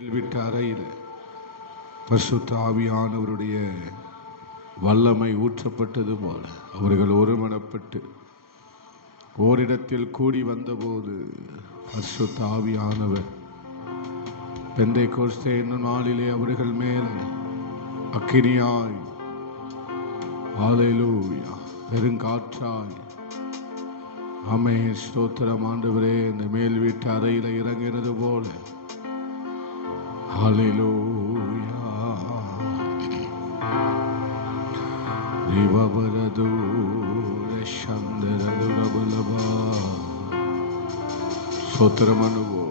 விட்ட அறையில் பரிசுத்த ஆவியானவருடைய வல்லமை ஊற்றப்பட்டது போல அவர்கள் ஒருமனப்பட்டு ஓரிடத்தில் கூடி வந்தபோது பரிசுத்த ஆவியானவர் பெந்தைக்கோஸ்தே என்னும் நாளிலே அவர்கள் மேல் அக்கினியாய் ஹல்லேலூயா பெருங்காற்றாய் ஆமென் ஸ்தோத்திரம் ஆண்டவரே இந்த மேல் வீட்டு அறையில் இறங்கினது போல ஹல்லேலூயா ரிவபரது ரஷந்தரது ரபலபா ஸ்தோத்திரம் அனுபவ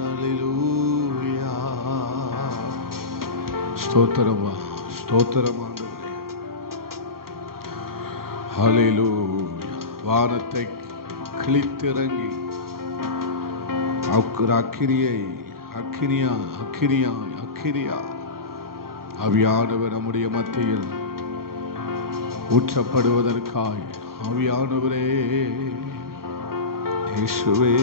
ஹல்லேலூயா ஸ்தோத்திரமா ஸ்தோத்திரம் ஆண்டவரே ஹல்லேலூயா வானத்தை கிழித்திறங்கி அக்கினியா ஆவியானவர் நம்முடைய மத்தியில் ஊற்றப்படுவதற்காய் ஆவியானவரே இயேசுவே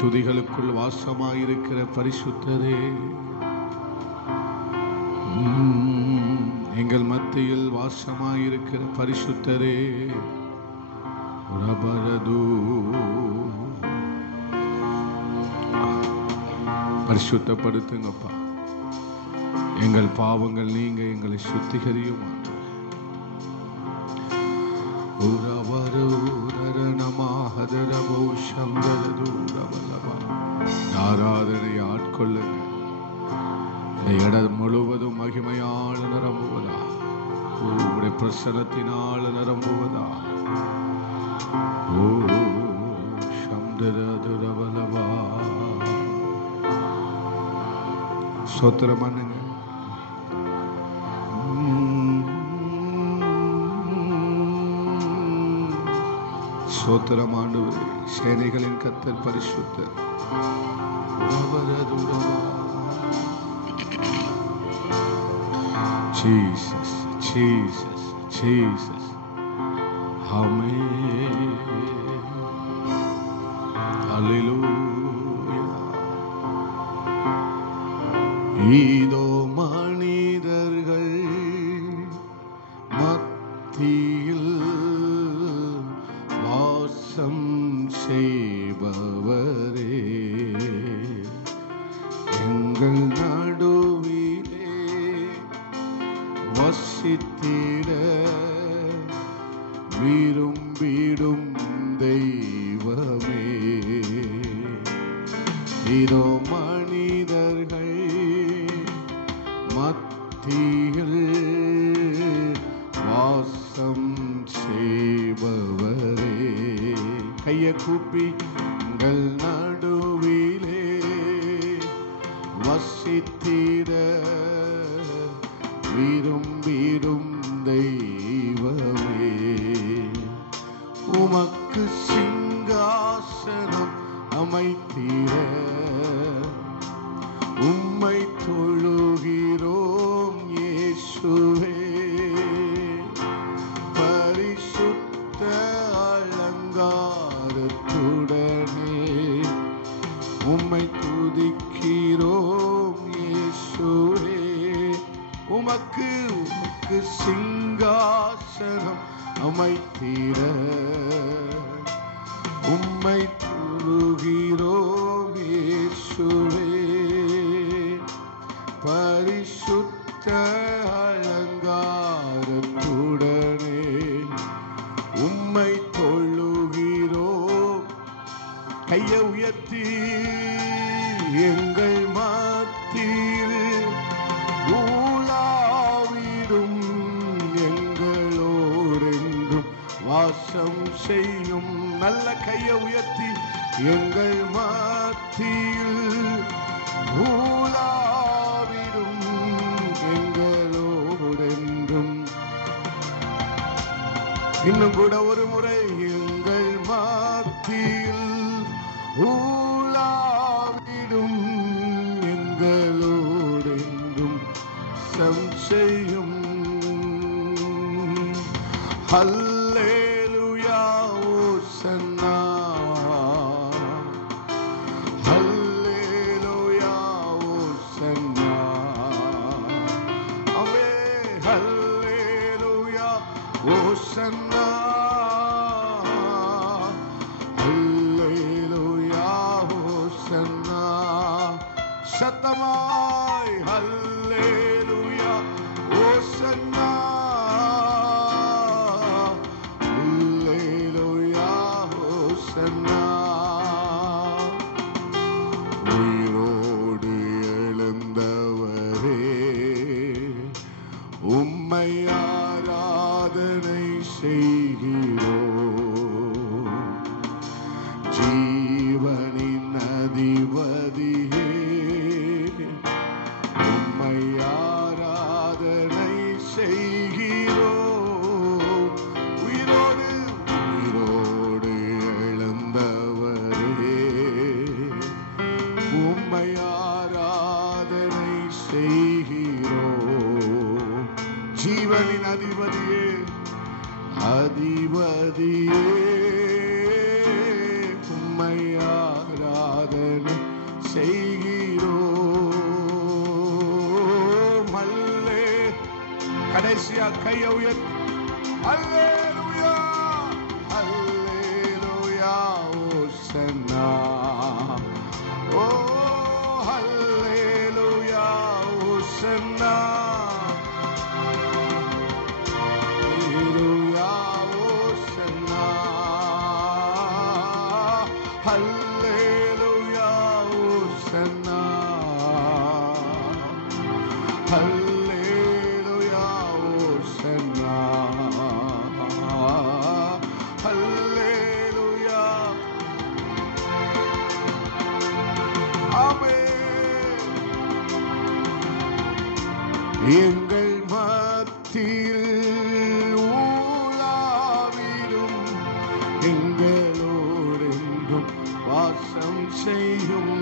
துதிகளுக்குள் வாசமாயிருக்கிற பரிசுத்தரே எங்கள் மத்தியில் வாசமாயிருக்கிற பரிசுத்தரே பரிசுத்தப்படுத்துங்கப்பா. எங்கள் பாவங்கள் நீங்க எங்களை சுத்திகரியும் ஆராதனை ஆட்கொள்ளுங்க. இடம் முழுவதும் மகிமையால் நிரம்புவதா, உங்களுடைய பிரசனத்தினால் நிரம்புவதா. ஸ்தோத்திரம் பண்ணுங்க. ஸ்தோத்திரம் ஆண்டவரே, சேனைகளின் கர்த்தர் பரிசுத்தர். Jesus, Jesus, Jesus. Amen. Hallelujah. இதோ மனிதர்கள் மத்தியில் வாசம் செய்பவரே, எங்கள் நடுவிலே வசித்திட விரும்பிடும் தெய்வமே. இதோ மனிதர்கள் மத்தியில் வாசம் செய்பவரே, கையை கூப்பி எங்கள் நடுவிலே வசித்திட விரும்பிடும் தெய்வமே. உமக்கு சிங்காசனம் அமைத்திட உம்மை தொழுகிறோம் இயேசுவே. பரிசுத்த அலங்காரத்துடனே உம்மை துதிக்கிறோம் இயேசுவே. உமக்கு சிங்காசனம் அமைத்திட உம்மை தொழுகிறோம் இயேசுவே. பரிசுத்த அலங்காரத்துடனே உம்மை தொழுகிறோம். கையை உயர்த்தி எங்கள் மத்தியில் ஊழாவிடும் எங்களோடென்றும் வாசம் செய்யும். நல்ல கையை உயர்த்தி எங்கள் மத்தியில் ஊழாவிடும் எங்களோடென்றும். இன்னும் கூட ஒரு முறை எங்கள் மத்தியில் ஊழாவிடும் எங்களோடென்றும் சம்செய்யும். ஹல்லேலூயா, ஓ ஓசன்னா ஹல்லேலூயா ஓசன்னா ஆமே ஹல்லேலூயா ஓசன்னா ஹல்லேலூயா ஓசன்னா சத்தமாய் ஹல்லேலூயா ஓசன்னா ஹல்லேலூயா ஓசன்னா உயிரோடு எழுந்தவரே உம்மை ஆராதனை செய்கிறோம் ஜீவனின் அதிபதியே உம்மை ஆராதனை செய்கிறோம் உயிரோடு எழுந்தவரே உம்மை ஆராதனை செய்கிறோம் ஜீவனின் அதிபதியே உம்மை ஆராதனை செய்கிறோம் அல்லே கடைசியா கையை உயர்த்தி அல்லேலூயா அல்லேலூயா ஓசன்னா ஓ அல்லேலூயா ஓசன்னா Hallelujah, Hosanna. Hallelujah, Hosanna. Hallelujah. Amen. எங்கள் மத்தியில் ஊழாவிடும் எங்களோடென்றும் வாசம் செய்யும்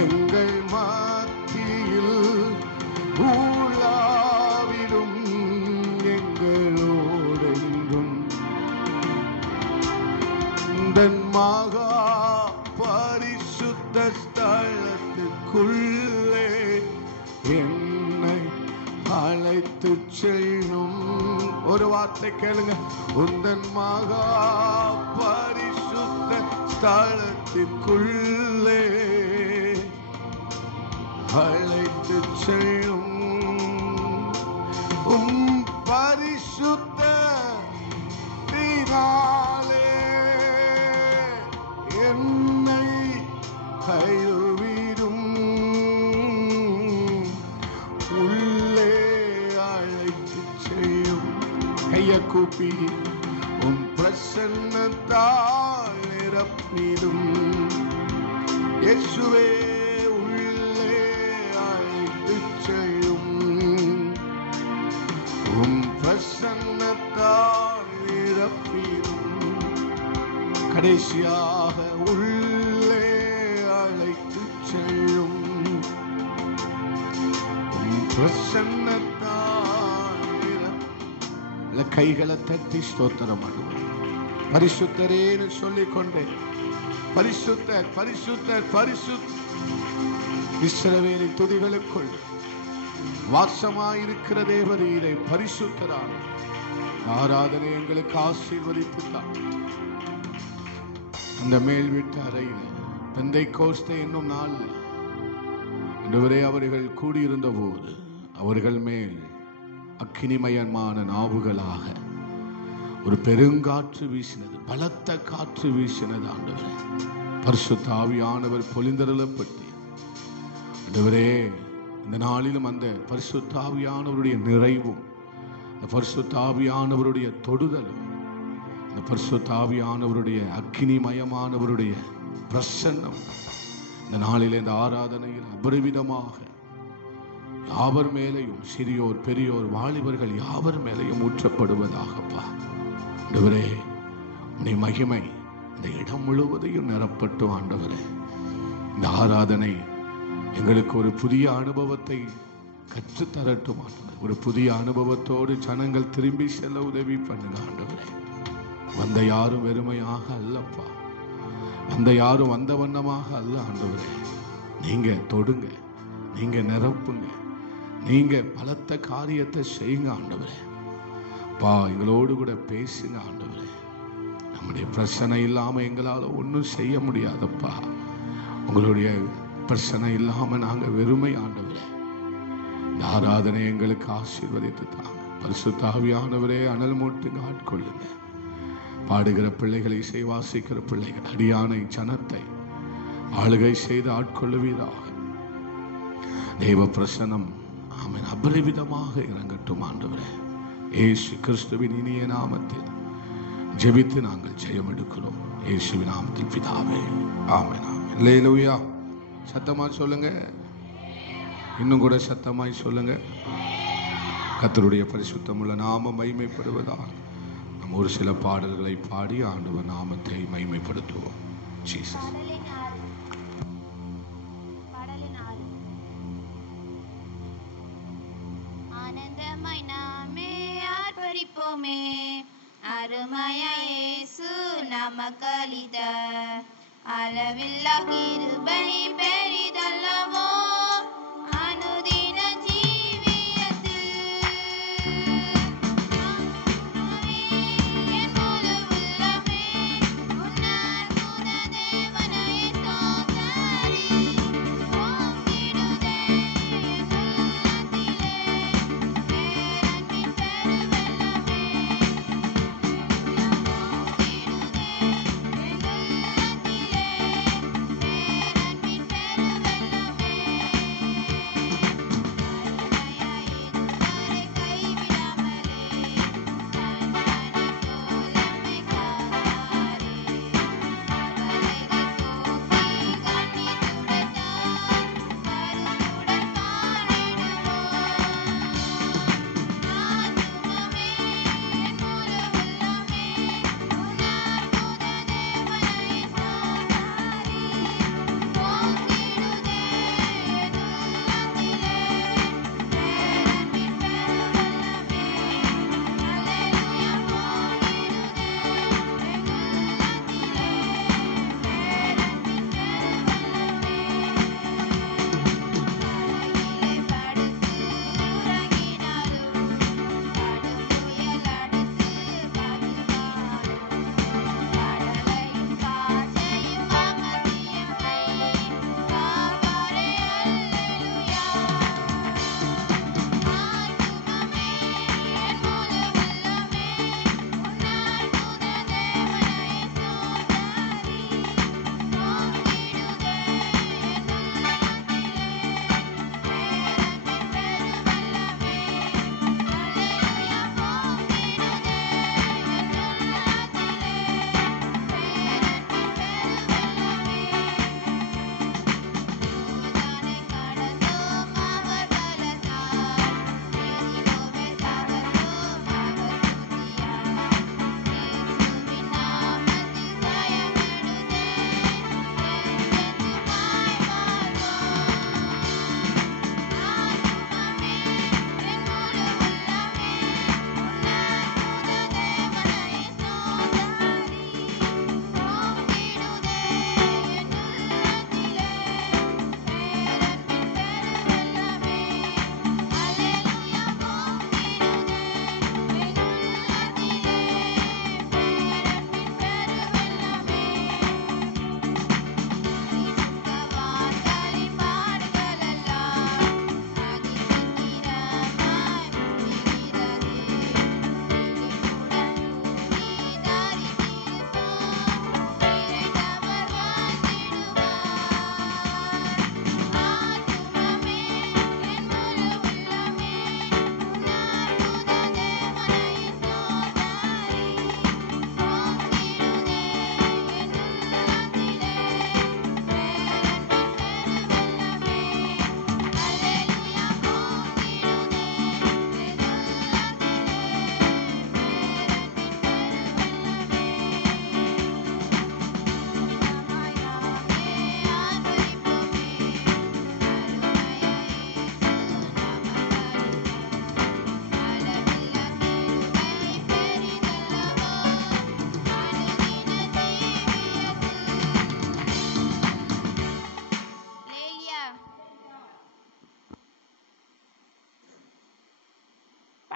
எங்கள் மத்தியில் ஊழாவிடும் எங்களோடென்றும் தன் மகா பரிசுத்த ஸ்தலத்துக்குள்ளே என்னை அழைத்து செல்லும் ஒரு வார்த்தை கேளுங்க உந்தன் மகா பரிசுத்த ஸ்தலத்துக்குள்ளே அழைத்து செல்லும் பரிசுத்த தீனாலே என்னை கைவிடும் உள்ளே அழைத்து செய்யும் கையை கூப்பி உன் பிரசன்னத்தால் நிரப்பிடும் இயேசுவே உள்ளே அழைத்து செய்யும் உன் பிரசன்னத்தால் நிரப்பிடும் கடைசியாக உள்ளே அழைத்து செய்யும் உன் பிரசன்னத்தால் கைகளை தட்டி ஸ்தோத்திரம் பண்ணுவோம் பரிசுத்தரேன்னு சொல்லிக்கொண்டேன் பரிசுத்தர் பரிசுத்தர் பரிசுத்த இஸ்ரவேலின் துதிகளுக்குள் வாசமாயிருக்கிற தேவரீரை பரிசுத்தரான ஆராதனை எங்களுக்கு ஆசீர்வதித்துத்தான் அந்த மேல் வீட்டு அறையில் பெந்தைக்கோஸ்தே என்னும் நாள் அன்றுவரே அவர்கள் கூடியிருந்த போது அவர்கள் மேல் அக்கினிமயமான நாவுகளாக ஒரு பெருங்காற்று வீசினது பலத்த காற்று வீசினது ஆண்டவரே பரிசுத்த ஆவியானவர் பொழிந்தருளப்பட்டு ஆண்டவரே இந்த நாளிலும் அந்த பரிசுத்த ஆவியானவருடைய நிறைவும் அந்த பரிசுத்த ஆவியானவருடைய தொடுதலும் அந்த பரிசுத்த ஆவியானவருடைய அக்கினிமயமானவருடைய பிரசன்னம் இந்த நாளில் இந்த ஆராதனையில் அபரிவிதமாக யாவர் மேலையும் சிறியோர் பெரியோர் வாலிபர்கள் யாவர் மேலையும் ஊற்றப்படுவதாகப்பா ஆண்டவரே உம்முடைய மகிமை இந்த இடம் முழுவதையும் நிரப்பட்டும் ஆண்டவரே இந்த ஆராதனை எங்களுக்கு ஒரு புதிய அனுபவத்தை கற்றுத்தரட்டும் ஆண்டவரே ஒரு புதிய அனுபவத்தோடு ஜனங்கள் திரும்பி செல்ல உதவி பண்ணுங்க ஆண்டவரே வந்த யாரும் வெறுமையாக அல்லப்பா, வந்த யாரும் வந்த வண்ணமாக அல்ல ஆண்டவரே. நீங்க தொடுங்க, நீங்க நிரப்புங்க, நீங்க பலத்த காரியத்தை செய்யுங்க ஆண்டவரே. பா, எங்களோடு கூட பேசுங்க ஆண்டவரே. நம்முடைய பிரச்சனை இல்லாம எங்களால் ஒன்றும் செய்ய முடியாதப்பா. உங்களுடைய பிரச்சனை இல்லாம நாங்க வெறுமை ஆண்டவரே. இந்த ஆராதனை எங்களுக்கு ஆசீர்வதித்து தாங்க. பரிசுத்த ஆவியானவரே, அனல் மூட்டுங்க, ஆட்கொள்ளுங்க. பாடுகிற பிள்ளைகளை, இசை வாசிக்கிற பிள்ளைகள், அடியானை ஜனத்தை ஆளுகை செய்து ஆட்கொள்ளுவீராக. தேவ பிரசனம் ஆமென் அபரிவிதமாக இறங்கட்டும் ஆண்டவரே. இயேசு கிறிஸ்துவின் இனிய நாமத்தில் ஜெபித்து நாங்கள் ஜெயம் எடுக்கிறோம். இயேசுவின் நாமத்தில் பிதாவே, ஆமென் ஆமென். அல்லேலூயா. சத்தமாய் சொல்லுங்க, இன்னும் கூட சத்தமாய் சொல்லுங்க. கர்த்தருடைய பரிசுத்தமுள்ள நாமம் மகிமைப்படுவதால் நம்ம ஒரு சில பாடல்களை பாடி ஆண்டவர் நாமத்தை மகிமைப்படுத்துவோம். ஜீசஸ். ஆனந்தமாய் நாமே ஆர்ப்பரிப்போமே, அருமையாய் இயேசு நமக்களித்த அளவில்லா கிருபை பெரிதல்லவோ. அனுதின ஜீவியத்தில் என் முழு உள்ளமே உன் அற்புத தேவனை ஸ்தோத்தரி. ஓங்கிடுதே என் உள்ளத்திலே பேரன்பின் பெருவெள்ளமே. ஓங்கிடுதே என் உள்ளத்திலே பேரன்பின் பெருவெள்ளமே.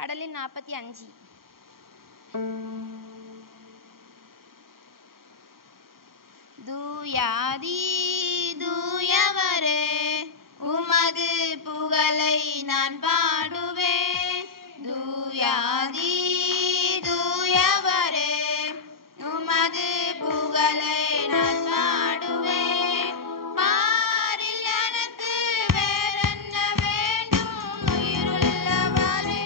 பாடலின் 45. தூயாதி தூயவரே, உமது புகழை நான் பாடுவேன். தூயாதி தூயவரே, உமது புகழை நான் பாடுவேன். பாரில் எனக்கு வேறென்ன வேண்டும், உயிருள்ளவரே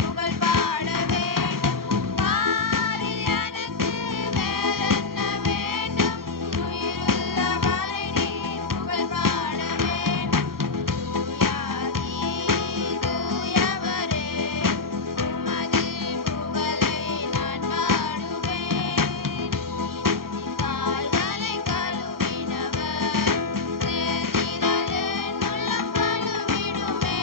புகழ் பாட வேண்டும். பாரில் எனக்கு வேறென்ன வேண்டும், உயிருள்ளவரே புகழ் பாட வேண்டும். தூயாதி தூயவரே, உமது புகழை நான் பாடுவேன். கால்களை கழுவினவர், நேர்த்திரளின் உள்ளம் கழுவிடுமே.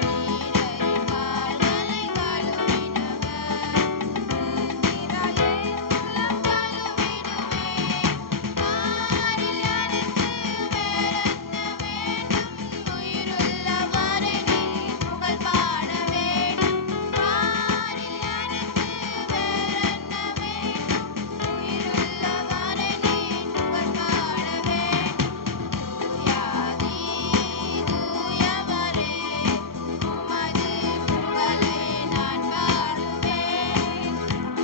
நீரரின் கால்களை கழுவினவர், நேர்த்திரளின் உள்ளம் கழுவிடுமே. பாரில் எனக்கு வேறென்ன வேண்டும், உயிருள்ளவரே புகழ் பாட வேண்டும். பாரில் எனக்கு வேறென்ன வேண்டும், உயிருள்ளவரே புகழ் பாட வேண்டும். தூயாதி தூயவரே, உமது புகழை நான் பாடுவேன்.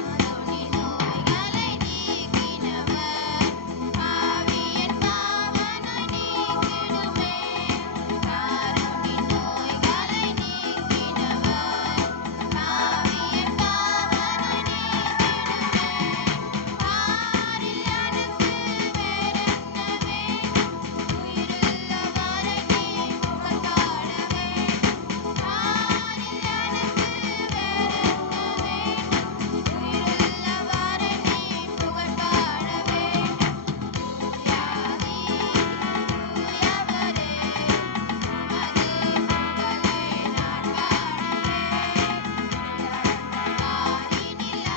ஆரோனின் நோய்களை நீக்கினவர், பாவியின் பாவனை நீக்கிடுமே. ஆரோனின் நோய்களை நீக்கினவர், பாவியின் பாவனை நீக்கிடுமே. பாரில் எனக்கு வேறென்ன வேண்டும், உயிருள்ளவரே புகழ் பாட வேண்டும். பாரில் எனக்கு வேறென்ன வேண்டும், உயிருள்ளவரே புகழ் பாட வேண்டும். தூயாதி தூயவரே, உமது புகழை நான் பாடுவேன். பாரினில் அடைந்தவரே,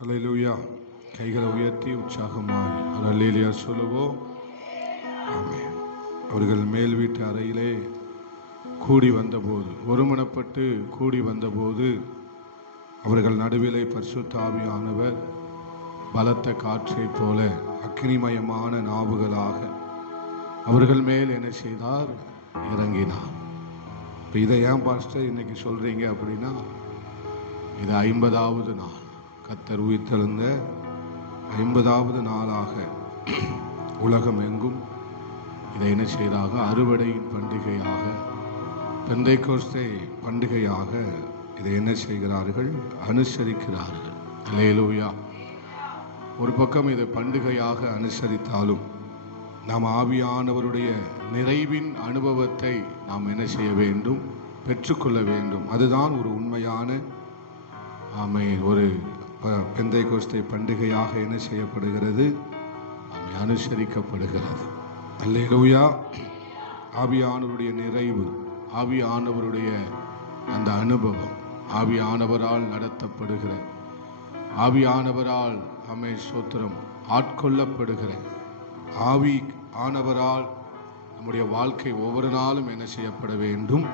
ஹல்லேலூயா. கைகளை உயர்த்தி உற்சாகமாய் ஹல்லேலூயா சொல்லுவோம். ஆமென். அவர்கள் மேல் வீட்டு அறையிலே கூடி வந்தபோது, ஒருமனப்பட்டு கூடி வந்தபோது, அவர்கள் நடுவிலே பரிசுத்த ஆவியானவர் பலத்த காற்றைப் போல அக்னிமயமான நாவுகளாக அவர்கள் மேல் என்ன செய்தார்? இறங்கினார். இப்போ இதை ஏன் பாஸ்டர் இன்னைக்கு சொல்றீங்க அப்படின்னா, இது 50வது நாள், கர்த்தர் உயிர்த்தெழுந்த 50வது நாளாக உலகம் எங்கும் இதை என்ன செய்கிறாங்க? அறுவடையின் பண்டிகையாக, பெந்தைக்கோஸ்தே பண்டிகையாக இதை என்ன செய்கிறார்கள்? அனுசரிக்கிறார்கள். அல்லேலூயா. ஒரு பக்கம் இதை பண்டிகையாக அனுசரித்தாலும் நாம் ஆவியானவருடைய நிறைவின் அனுபவத்தை நாம் என்ன செய்ய வேண்டும்? பெற்றுக்கொள்ள வேண்டும். அதுதான் ஒரு உண்மையான ஒரு பெந்தைக்கோஸ்தே பண்டிகையாக என்ன செய்யப்படுகிறது? அனுசரிக்கப்படுகிறது. அல்லேலூயா. ஆவியானவருடைய நிறைவு, ஆவியானவருடைய அந்த அனுபவம், ஆவியானவரால் நடத்தப்படுகிற, ஆவியானவரால் ஸ்தோத்திரம் ஆட்கொள்ளப்படுகிற, ஆவி ஆனவரால் நம்முடைய வாழ்க்கை ஒவ்வொரு நாளும் என்ன செய்யப்பட வேண்டும்?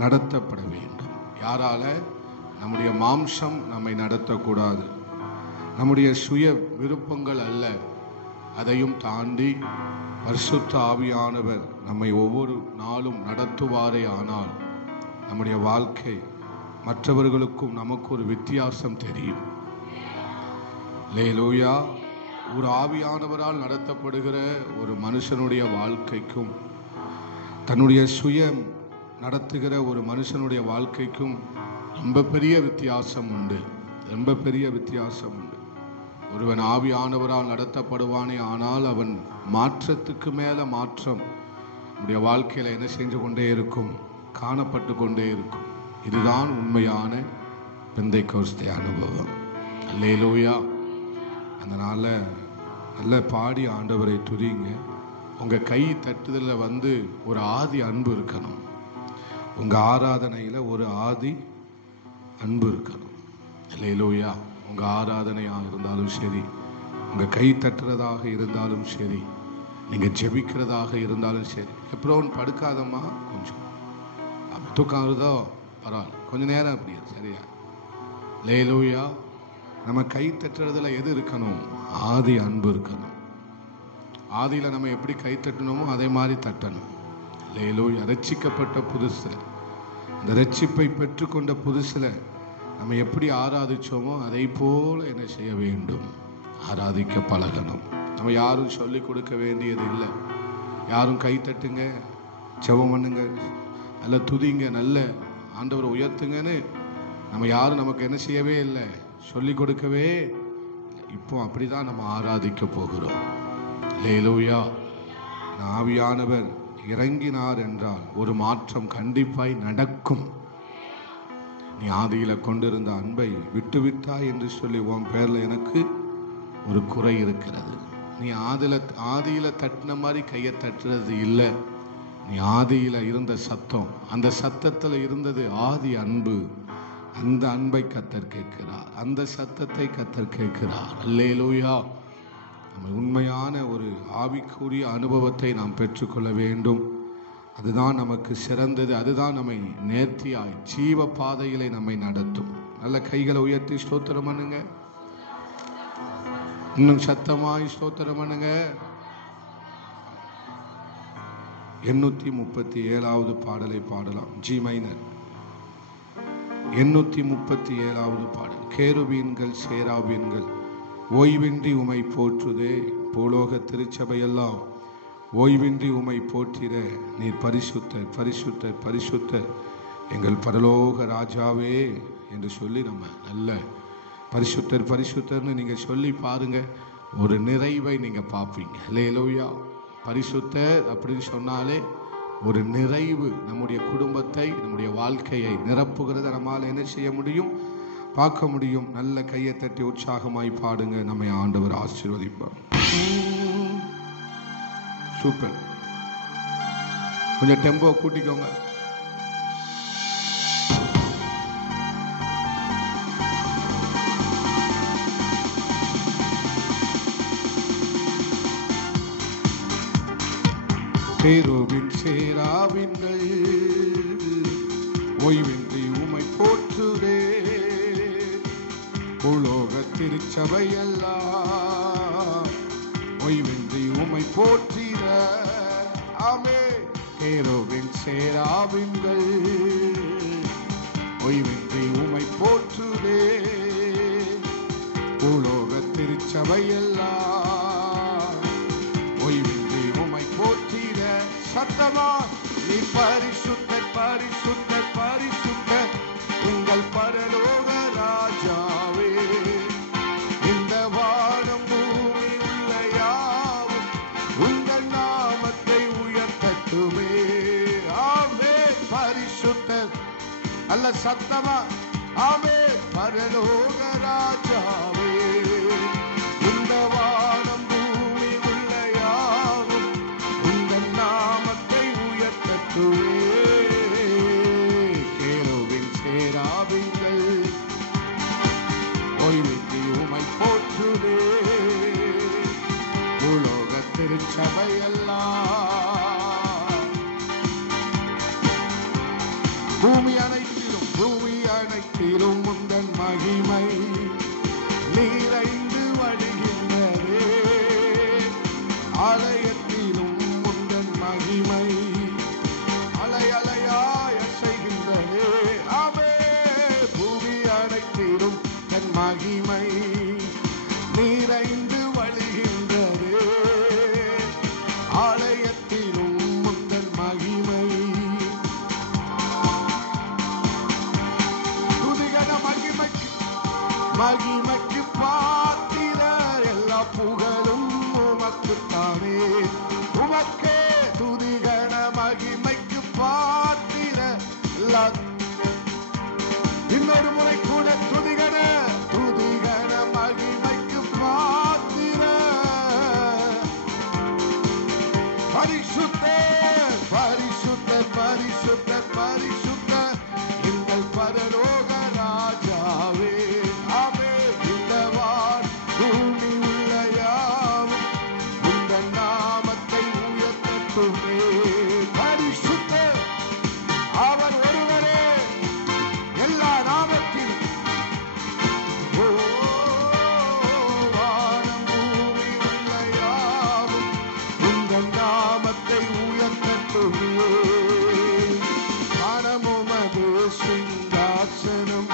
நடத்தப்பட வேண்டும். யாரால? நம்முடைய மாம்சம் நம்மை நடத்தக்கூடாது. நம்முடைய சுய விருப்பங்கள் அல்ல, அதையும் தாண்டி பரிசுத்த ஆவியானவர் நம்மை ஒவ்வொரு நாளும் நடத்துவாரே ஆனால் நம்முடைய வாழ்க்கை மற்றவர்களுக்கும் நமக்கு ஒரு வித்தியாசம் தெரியும். அல்லேலூயா. ஒரு ஆவியானவரால் நடத்தப்படுகிற ஒரு மனுஷனுடைய வாழ்க்கைக்கும் தன்னுடைய சுயம் நடத்துகிற ஒரு மனுஷனுடைய வாழ்க்கைக்கும் ரொம்ப பெரிய வித்தியாசம் உண்டு. ரொம்ப பெரிய வித்தியாசம் உண்டு. ஒருவன் ஆவியானவரால் நடத்தப்படுவானே ஆனால் அவன் மாற்றத்துக்கு மேல மாற்றம் நம்முடைய வாழ்க்கையில என்ன செஞ்சு கொண்டே இருக்கும்? காணப்பட்டு கொண்டே இருக்கும். இதுதான் உண்மையான பெந்தைக்கோஸ்தே அனுபவம். அல்லேலூயா. அதனால நல்ல பாடி ஆண்டவரை துதிங்க. உங்க கை தட்டுதலில் ஒரு ஆதி அன்பு இருக்கணும். உங்க ஆராதனையில ஒரு ஆதி அன்பு இருக்கணும். அல்லேலூயா. உங்க ஆராதனையாக இருந்தாலும் சரி, உங்க கை தட்டுறதாக இருந்தாலும் சரி, நீங்க ஜெபிக்கிறதாக இருந்தாலும் சரி. எப்பறம் படுக்காதம்மா, கொஞ்சம் தூக்கம் வருதோ பரவாயில்ல, கொஞ்ச நேரம் அப்படியே சரியா. அல்லேலூயா. நம்ம கை தட்டுறதுல எது இருக்கணும்? ஆதி அன்பு இருக்கணும். ஆதியில நம்ம எப்படி கை தட்டணுமோ அதே மாதிரி தட்டணும். அல்லேலூயா. ரட்சிக்கப்பட்ட புதுசுல, அந்த ரட்சிப்பை பெற்றுக்கொண்ட புதுசுல நம்ம எப்படி ஆராதிச்சோமோ அதை போல என்ன செய்ய வேண்டும்? ஆராதிக்க பழகணும். நம்ம யாரும் சொல்லிக் கொடுக்க வேண்டியது இல்லை. யாரும் கை தட்டுங்க, ஜெபம் பண்ணுங்க, நல்ல துதிங்க, நல்ல ஆண்டவரை உயர்த்துங்கன்னு நம்ம யாரும் நமக்கு என்ன செய்யவே இல்லை, சொல்லிக் கொடுக்கவே. இப்போ அப்படிதான் நம்ம ஆராதிக்க போகிறோம். அல்லேலூயா. ஆவியானவர் இறங்கினார் என்றால் ஒரு மாற்றம் கண்டிப்பாய் நடக்கும். நீ ஆதியில கொண்டிருந்த அன்பை விட்டுவிட்டாய் என்று சொல்லி உன் பேர்ல எனக்கு ஒரு குறை இருக்கிறது. நீ ஆதியில தட்டின மாதிரி கையை தட்டுறது இல்லை. நீ ஆதியில இருந்த சத்தம், அந்த சத்தத்துல இருந்தது ஆதி அன்பு. அந்த அன்பை கர்த்தர் கேட்கிறார், அந்த சத்தத்தை கர்த்தர் கேட்கிறார். அல்லேலூயா. நம்ம உண்மையான ஒரு ஆவிக்குரிய அனுபவத்தை நாம் பெற்றுக்கொள்ள வேண்டும். அதுதான் நமக்கு சிறந்தது. அதுதான் நம்மை நேர்த்தியாய் ஜீவ பாதையிலே நம்மை நடத்தும். நல்ல கைகளை உயர்த்தி ஸ்தோத்திரம் பண்ணுங்க. இன்னும் சத்தமாய் ஸ்தோத்திரம் பண்ணுங்க. 837வது பாடலை பாடலாம். ஜி மைனர் 837வது பாடல். கேருபீன்கள் சேராபீன்கள் ஓய்வின்றி உமை போற்றுதே, பூலோக திருச்சபையெல்லாம் ஓய்வின்றி உமை போற்றிட நீர் பரிசுத்தர் பரிசுத்தர் பரிசுத்தர் எங்கள் பரலோக ராஜாவே என்று சொல்லி நம்ம நல்ல பரிசுத்தர் பரிசுத்தர்னு நீங்க சொல்லி பாருங்க, ஒரு நிறைவை நீங்க பார்ப்பீங்க. அல்லேலூயா. பரிசுத்தர் அப்படின்னு சொன்னாலே ஒரு நிறைவு நம்முடைய குடும்பத்தை, நம்முடைய வாழ்க்கையை நிரப்புகிறத நம்மால் என்ன செய்ய முடியும்? பார்க்க முடியும். நல்ல கையை தட்டி உற்சாகமாய் பாடுங்க. நம்மை ஆண்டவர் ஆசீர்வதிப்பார். சூப்பர். கொஞ்சம் டெம்போ கூட்டிக்கோங்க. கேருபீன் சேராபீன்கள் ஓய்வின்றி உமை போற்றுதே, பூலோக திருச்சபையெல்லாம் ஓய்வின்றி உமை போற்றிட ஆமே கேருவின் சேராவின்கள் ஓய்வின்றி உமை போற்றுதே பூலோக திருச்சபையெல்லாம் ஓய்வின்றி உமை போற்றிட சத்தமா நீ பரிசுத்தர் பரிசுத்தர் பரிசுத்தர் உங்கள் பரலோக ராஜாவே இந்த வானம் பூமி உள்ள யாவும் உங்கள் நாமத்தை உயர்த்தட்டுமே ஆமே பரிசுத்தர் அல்ல சத்தமா ஆமே பரலோக ராஜாவே இந்த வானம் பூமி உள்ள யாவும் உங்கள் நாமத்தை உயர்த்தட்டுமே கேருவின் சேராவின்கள் ஓய்வின்றி உமை போற்றுதே பூலோக திருச்சபையெல்லாம் பூமி அனைத்திலும் முந்தன் மகிமை நீரைந்து வழிகின்றதே ஆலயத்திலும் முந்தன் மகிமை அலை அலையாய் அசைகின்றதே ஆமே பூமி அனைத்திலும் தன் மகிமை நீரைந்து வழிகின்றதே ஆலயத்திலும் முந்தன் மகிமை மகிமைக்கு பாத்திர எல்லா புகழும் உமக்குத்தானே உமக்கே துதிகன மகிமைக்கு பாத்திர எல்லா இன்னொரு முறை கூட துதிகன மகிமைக்கு பாத்திர பரிசுத்த பரிசுத்த பரிசுத்த பரிசுத்த எங்கள் பரலோக ராஜாவே அவர் ஒருவரே எல்லா நாமத்தில் வானம் பூமி உள்ள யாவும் உங்கள் நாமத்தை உயர்த்தட்டுமே வானமுமது சிங்காசனம்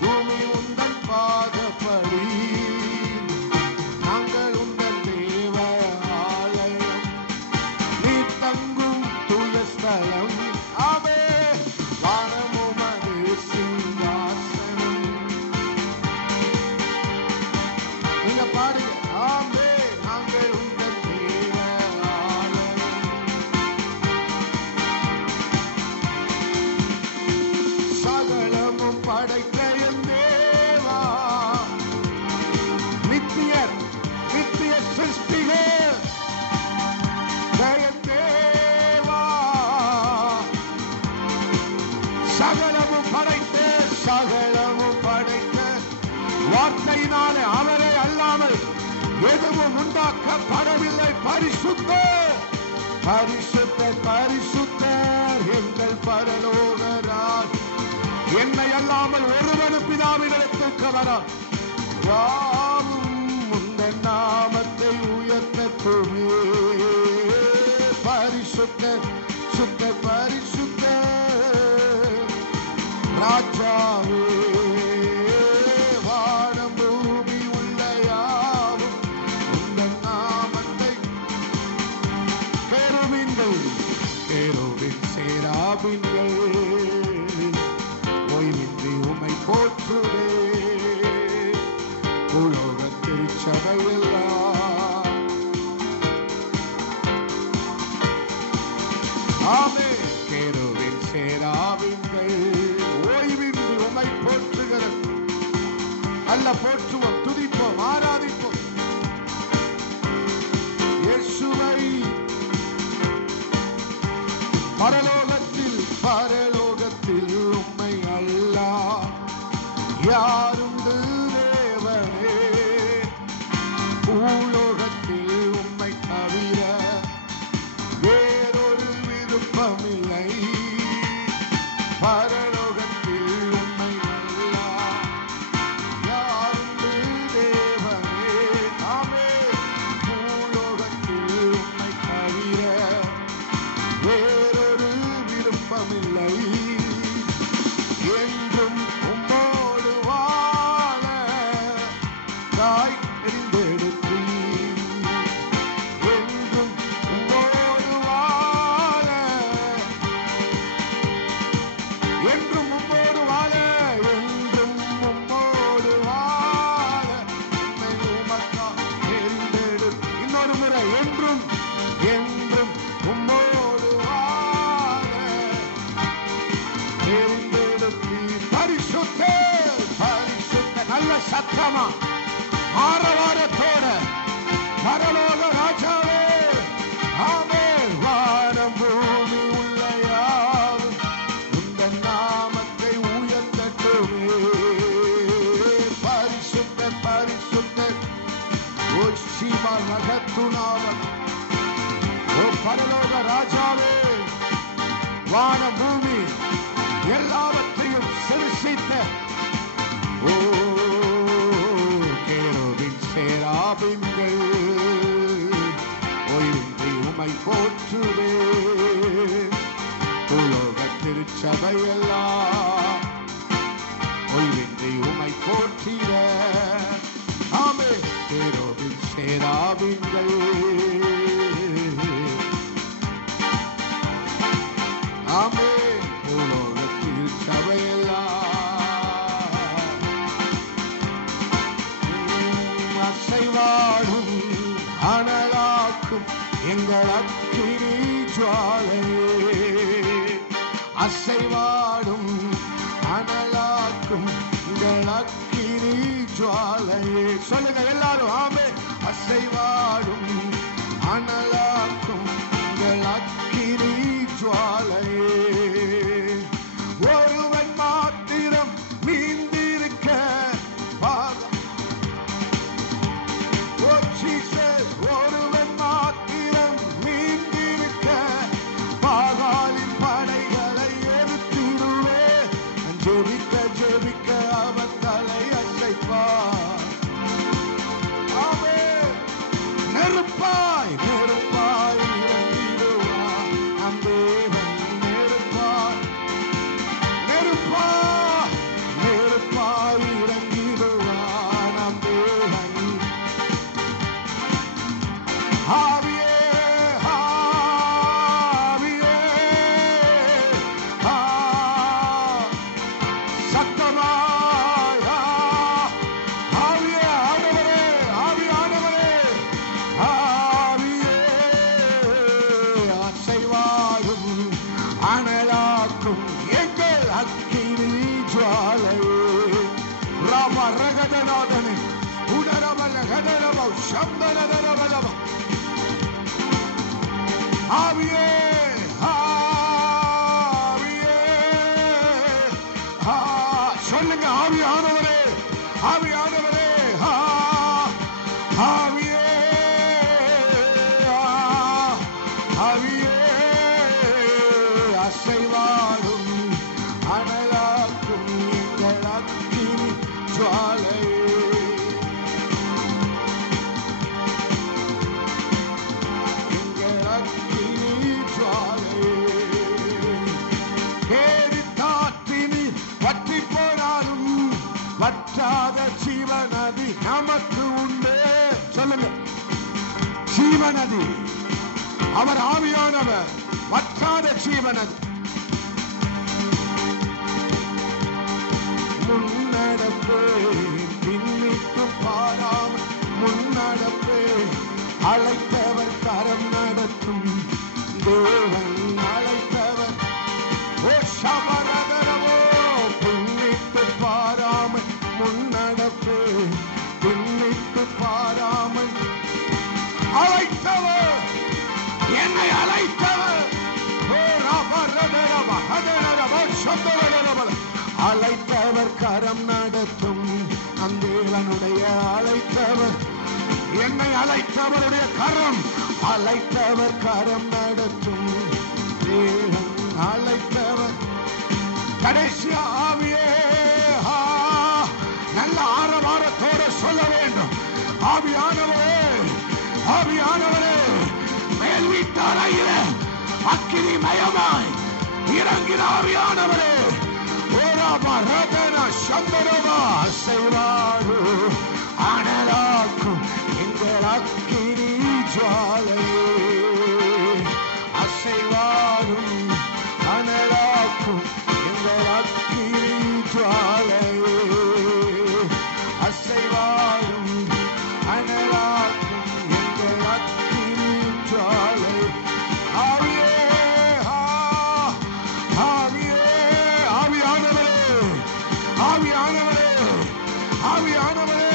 பூமி உந்தன் பாதப்படி நாங்கள் உந்தன் தேவ ஆலயம் நீ தங்கும் தூய ஸ்தலம் ஆமே வானமுமது சிங்காசனம் நீங்க பாடுங்க ஆமே நாங்கள் உந்தன் தேவ ஆலயம் சகலமும் படைத்த என் தேவா நித்திய சிருஷ்டிகள் தேவா சகலமும் படைத்த வார்த்தையினாலே அவரை அல்லாமல் எதுவும் உண்டாக்கப்படவில்லை பரிசுத்த பரிசுத்த பரிசுத்தர் எங்கள் பரலோக ராஜ் என்னை அல்லாமல் ஒருவனும் பிதாவினிடத்திற்கு வரார் யாவும் உந்தன் நாமத்தை உயர்த்தட்டுமே பரிசுத்த சுத்த பரிசுத்த ராஜாவே வானம் பூமி உள்ள யாவும் உந்தன் நாமத்தை கேருவின் சேராவின்கள் ஓய்வின்றி உமை போற்றுதே உலோக திருச்சபையெல்லாம் ஆமே கேருவின் சேராவின்கள் ஓய்வின்றி உமை போற்றுகிறது அல்ல போற்றுவோம் துதிப்போம் ஆராதிப்போம் இயேசுவை பரலோகத்தில் உம்மை அல்லாஹ் யாருண்டு தேவனே பூலோகத்தில் உம்மை தவிர வேறொரு விருப்பமில்லை பரலோகத்தில் உம்மை அல்லாஹ் யாருண்டு தேவனே ஆமே பூலோகத்தில் உம்மை தவிர தெரிந்தெடுத்தி பரிசுத்த பரிசுத்த நல்ல சத்தமா ஆரவாரத்தோட பரலோக ராஜாவே ஆமென். வானம் பூமி உள்ள யாவும் உந்தன் நாமத்தை உயர்த்தட்டுமே. பரிசுத்த பரிசுத்த ஓ சிவா ரகத்துநாதன் ஓ பரலோக ராஜாவே வான பூமி எல்லாவற்றையும் சிருஷ்டித்த ஓ கேருபின் சேராபின்கள் ஓய்வின்றி உமை போற்றுவே. உலோக திருச்சபையெல்லாம் ஓய்வின்றி உமை போற்றிட ஆமே. கேருபின் சேராபின்கள் ஆமே. உலோக திருச்சபையெல்லாம் அசைவாடும் அனலாக்கும் எங்கள் அக்கினி ஜுவாலையே. அசைவாடும் அனலாக்கும் எங்கள் அக்கினி ஜுவாலையே. சொல்லுங்க எல்லாரும் ஆமே. அசைவாடும் அனலாக்கும் எங்கள் அக்கினி ஜுவாலையே. ஒருவன் மாத்திரம் மீந்திருக்க ஒருவன் மாத்திரம் மீந்திருக்க பாகாலின் படைகளை எதிர்த்திடுவே. ஜெபிக்க ஜெபிக்க அவன் தலை அசைப்பார். ஆமென். நெருப்பாய் நெருப்பாய் இறங்கிடுவார் நம் தேவன். நெருப்பாய் நெருப்பாய் நெருப்பாய் இறங்கிடுவார் நம் தேவன். ஆவியே ஆவியே சத்தமாய் ஆவியே ஆண்டவரே ஆவியானவரே ஆவியே அசைவாடும் அனலாக்கும் எங்கள் அக்கினி ஜுவாலையே. ராம ரகதநாதனே உடரவல்ல கதரவ சம்பனதரவலவ ஆவியே ஆவியே சொல்லுங்க ஆவியானவரே ஆவியானவரே ஆவியே ஆவியே அசைவாடும் அனலாக்கும் எங்கள் அக்கினி ஜுவாலையே. எங்கள் அக்கினி ஜுவாலையே. கேரித்தாற்றினி வற்றி போனாலும் வற்றாத ஜீவநதி நமக்கு உண்டு. சொல்லுங்க ஜீவநதி. அவர் ஆவியானவர். வற்றாத ஜீவநதி. முன்னடப்பேன் பின்னிட்டு பாராமல் முன்னடப்பேன். அழைத்தவர் கரம் நடத்தும் தேவன் அழைத்தவர். ஓ சபரதரவோ பின்னிட்டு பாராமல் முன்னடப்பேன். பின்னிட்டு பாராமல் அழைத்தவர் என்னை அழைத்தவர். ஓ ரபரதரவ ஹதரவ சபரதரவ அழைத்தவர் கரம் நடத்தும் அந்தேவனுடைய அழைத்தவர். என்னை அழைத்தவருடைய கரம் அழைத்தவர் கரம் நடத்தும் தேவன் அழைத்தவர். கடைசி ஆவியே நல்ல ஆரவாரத்தோட சொல்ல வேண்டும். ஆவியானவரே ஆவியானவரே மேல் வீட்டாரையில அக்கினி மயமாய் இறங்கின ஆவியானவரே. அசைவாடு அனலாக்கும் எங்கள் அக்கினி ஜுவாலையே. அசைவாடும் அனலாக்கும் எங்கள் அக்கினி ஜுவாலையே. அசைவாடும் அனலாக்கும் எங்கள் அக்கினி ஜுவாலை. ஆவியே ஆவியே ஆவியா ஆவியானவரே, ஆவியானவரே,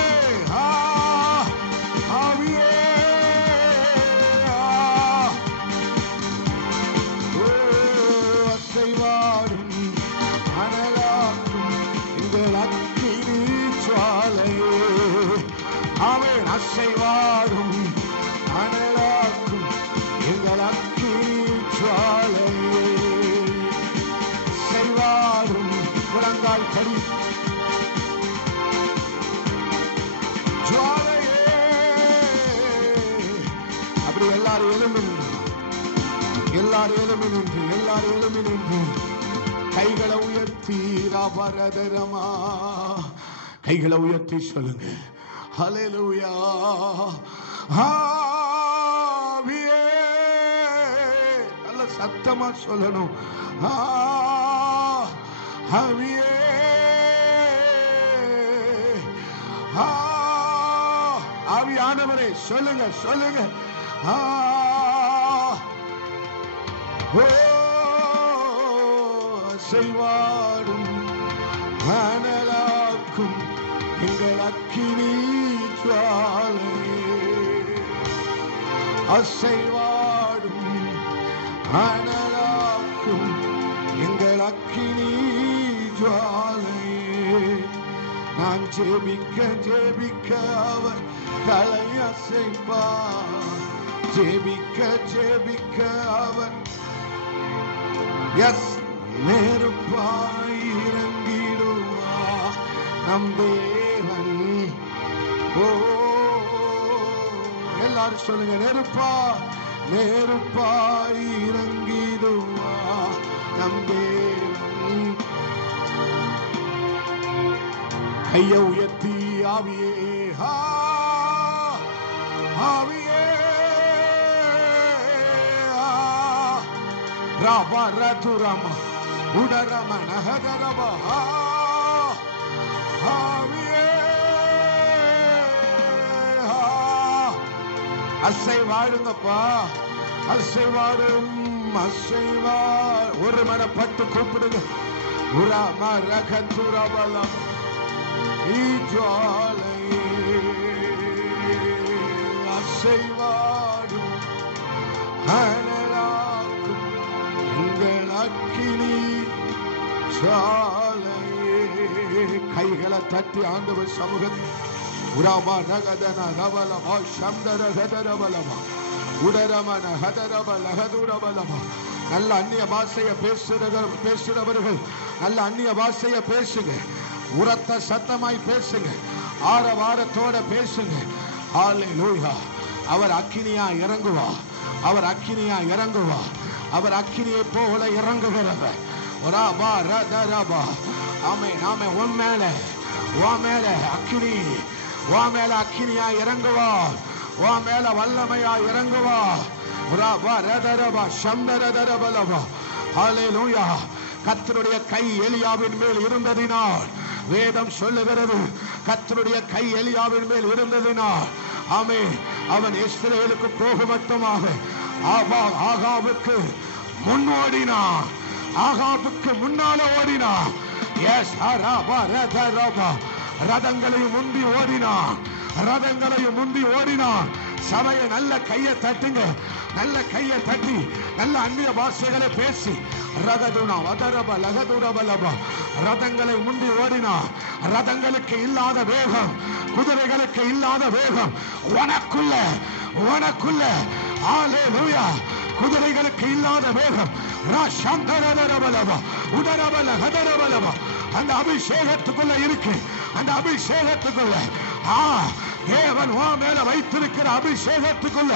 ஆவியே, அசைவாடும் அனலாக்கும் எங்கள் அக்கினி ஜுவாலையே. ஆமென். அசைவாடும் அனலாக்கும் எங்கள் அக்கினி ஜுவாலையே. அசைவாடும் முழங்கால் படி ஜுவாலையே. அப்படி எல்லாரும் எழும்பி நின்று, எல்லாரும் எழும்பி நின்று, எல்லாரும் எழும்பி நின்று கைகளை உயர்த்தி ரபரதரமா, கைகளை உயர்த்தி சொல்லுங்க. ஹல்லேலூயா. ஆவியே, நல்ல சத்தமா சொல்லணும். ஆவியே, ஆவியானவரே சொல்லுங்க, சொல்லுங்க. அசைவாடும் அனலாக்கும் எங்கள் அக்கினி ஜுவாலையே. அசைவாடும் அனலாக்கும் எங்கள் அக்கினி ஜுவாலையே. நான் ஜெபிக்க ஜெபிக்க அவர் தலை அசைப்பார். ஜெபிக்க ஜெபிக்க அவர் எஸ் நெருப்பாய் இறங்கிடுவார் நம் தேவன். ஓ, எல்லாரும் சொல்லுங்க. நெருப்பா, நெருப்பாய் இறங்கிடுவார் நம் தேவன். கைய உயர்த்தி ஆவியே, ஆவியே, ரபரதுரம உடரம நகதரப. ஆவியே, அசைவாடுங்கப்பா, அசைவாடும், அசைவா. ஒரு மனப்பட்டு கூப்பிடுங்க. உரம ரகதுரபலம் ஜுவாலையே. அசைவாடும் அனலாக்கும் எங்கள் அக்கினி ஜுவாலையே. கைகளை தட்டி ஆண்டவர் சமூகத்தில் உராமா ரகதன ரவலமா சந்தர கதரபலமா உடரமன ஹதரபல ஹதுரபலமா. நல்ல அந்நிய பாஷையை பேசுகிறவர்கள் நல்ல அந்நிய பாஷையை பேசுங்க. உரத்த சத்தமாய் பேசுங்க. ஆரவாரத்தோட பேசுங்க. ஹல்லேலூயா. அவர் அக்கினியா இறங்குவா, அவர் அக்கினியா இறங்குவா, அவர் அக்கினியை போல இறங்குகிறவர். ஆமென், ஆமென். உன் மேல அக்கினி, உன் மேல அக்கினியா இறங்குவா, உன் மேல வல்லமையா இறங்குவா. ஹல்லேலூயா. கர்த்தருடைய கை எலியாவின் மேல் இருந்ததினால் வேதம் சொல்லுகிறது, கர்த்தருடைய கை எலியாவின் மேல் இருந்ததினால் ஆமென், அவன் இஸ்ரவேலுக்கு போக மட்டுமாக ஆகாபுக்கு முன்னோடினான், ஆகாபுக்கு முன்னால ஓடினான். ரதங்களையும் முந்தி ஓடினான், ரதங்களையும் முந்தி ஓடினான். சபையை நல்ல கையை தட்டுங்க, நல்ல கையை தட்டி நல்ல அந்நிய பாஷைகளை பேசி ரகதுனா வதரப லகதுரபலப. ரதங்களை முந்தி ஓடினான். ரதங்களுக்கு இல்லாத வேகம், குதிரைகளுக்கு இல்லாத வேகம் உனக்குள்ள, உனக்குள்ள. ஹல்லேலூயா. குதிரைகளுக்கு இல்லாத வேகம் உடரபல ஹதரபலப அந்த அபிஷேகத்துக்குள்ள இருக்கு. அந்த அபிஷேகத்துக்குள்ள தேவன் உன் மேல வைத்திருக்கிற அபிஷேகத்துக்குள்ள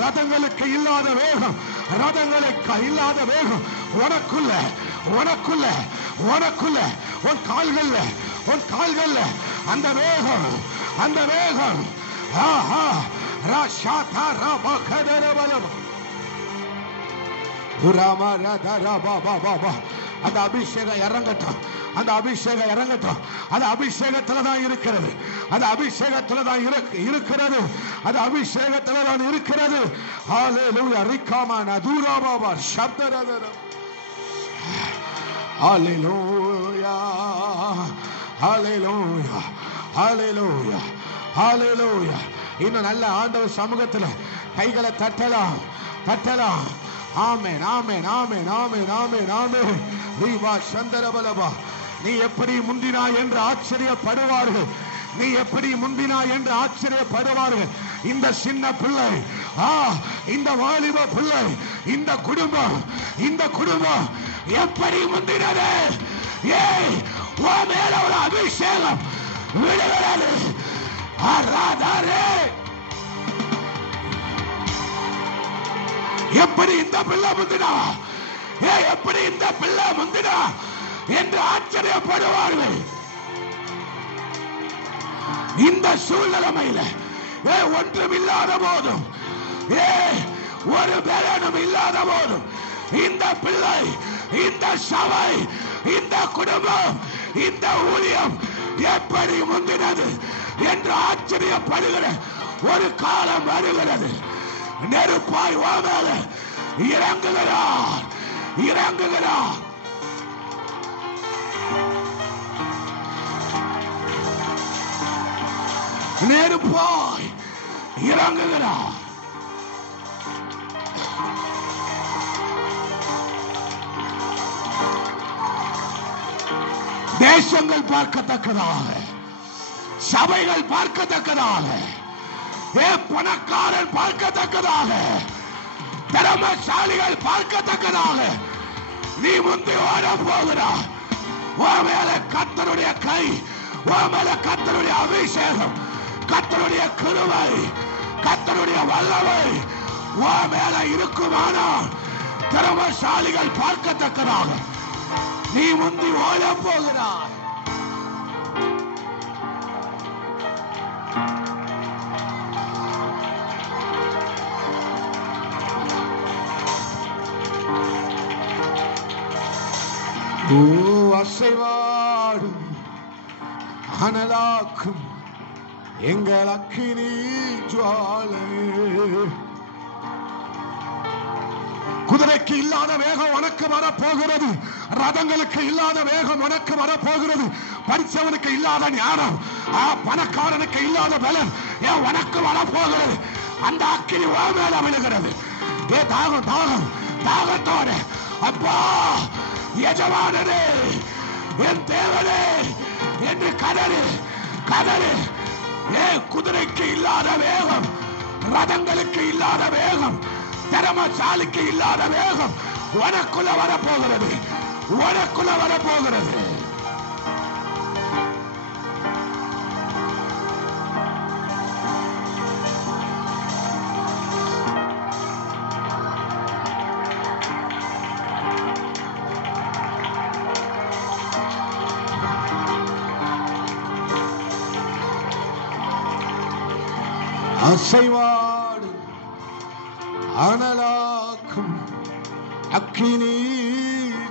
ரதங்களுக்கு இல்லாத வேகம், ரதங்களுக்கு இல்லாத வேகம் உனக்குள்ள, உனக்குள்ள, உனக்குள்ள. உன் கால்கள்ல, உன் கால்கள்ல அந்த வேகம், அந்த வேகம். அந்த அபிஷேகம் இறங்கட்டும், அந்த அபிஷேகம் இறங்கட்டும். அந்த அபிஷேகத்துல தான் இருக்கிறது, அந்த அபிஷேகத்துல தான் இருக்கிறது, அந்த அபிஷேகத்துல தான் இருக்கிறது. ஹல்லேலூயா. ரிகாமா நதுராபாபா சப்தரதர ஹalleluya ஹalleluya ஹalleluya ஹalleluya. இன்னும் நல்ல ஆண்டவர் சமூகத்தில் கைகளை தட்டலாம் தட்டலாம். ஆமென் ஆமென் ஆமென் ஆமென் ஆமென் ஆமென். ரீவா சந்தரபலபா. நீ எப்படி முந்தினாய் என்று ஆச்சரியப்படுவார்கள். நீ எப்படி முந்தினாய் என்று ஆச்சரியப்படுவார்கள். இந்த சின்ன பிள்ளை, இந்த வாலிப பிள்ளை, இந்த குடும்பம் எப்படி முந்தினது? ஏய், உன் மேல ஒரு அபிஷேகம் விழுகிறது. எப்படி இந்த பிள்ளை முந்தினா, எப்படி இந்த பிள்ளை முந்தினா என்று ஆச்சரியப்படுவார்கள். இந்த சூழ்நிலைமையில ஒன்றும் இல்லாத போதும், ஒரு பலனும் இல்லாத போதும், இந்த பிள்ளை, இந்த சபை, இந்த குடும்பம், இந்த ஊழியம் எப்படி முந்தினது என்று ஆச்சரியப்படுகிற ஒரு காலம் வருகிறது. நெருப்பாய் வாழ இறங்குகிறார் இறங்குகிறார். நெருப்பாய் இறங்குகிறார். தேசங்கள் பார்க்கத்தக்கதாக, சபைகள் பார்க்கத்தக்கதாக, பணக்காரன் பார்க்கத்தக்கதாக, திறமைசாலிகள் பார்க்கத்தக்கதாக நீ முந்தி ஓட போகிறாய். உன் மேல கர்த்தருடைய கை, உன் மேல கர்த்தருடைய அபிஷேகம், கர்த்தருடைய கிருபை, கர்த்தருடைய வல்லமை உன் மேல இருக்குமானால் திறமைசாலிகள் பார்க்கத்தக்கதாக நீ முந்தி ஓட போகிறாய். அசைவாடும் அனலாக்கும் எங்கள் அக்கினி ஜுவாலை. குதிரைக்கு இல்லாத வேகம் உனக்கு வரப்போகிறது. ரதங்களுக்கு இல்லாத வேகம் உனக்கு வரப்போகிறது. படித்தவனுக்கு இல்லாத ஞானம், பணக்காரனுக்கு இல்லாத பலன் உனக்கு வரப்போகிறது. அந்த அக்கினி மேல விழுகிறது. தாகம் தாகம் தாகத்தோட அப்பா எஜமானனே, என் தேவனே என்று கதறு கதறு. குதிரைக்கு இல்லாத வேகம், ரதங்களுக்கு இல்லாத வேகம், திறமைசாலிக்கு இல்லாத வேகம் உனக்குள்ள வரப்போகிறது, உனக்குள்ள வரப்போகிறது. அசைவாடு அனலாக்கும் அக்கினி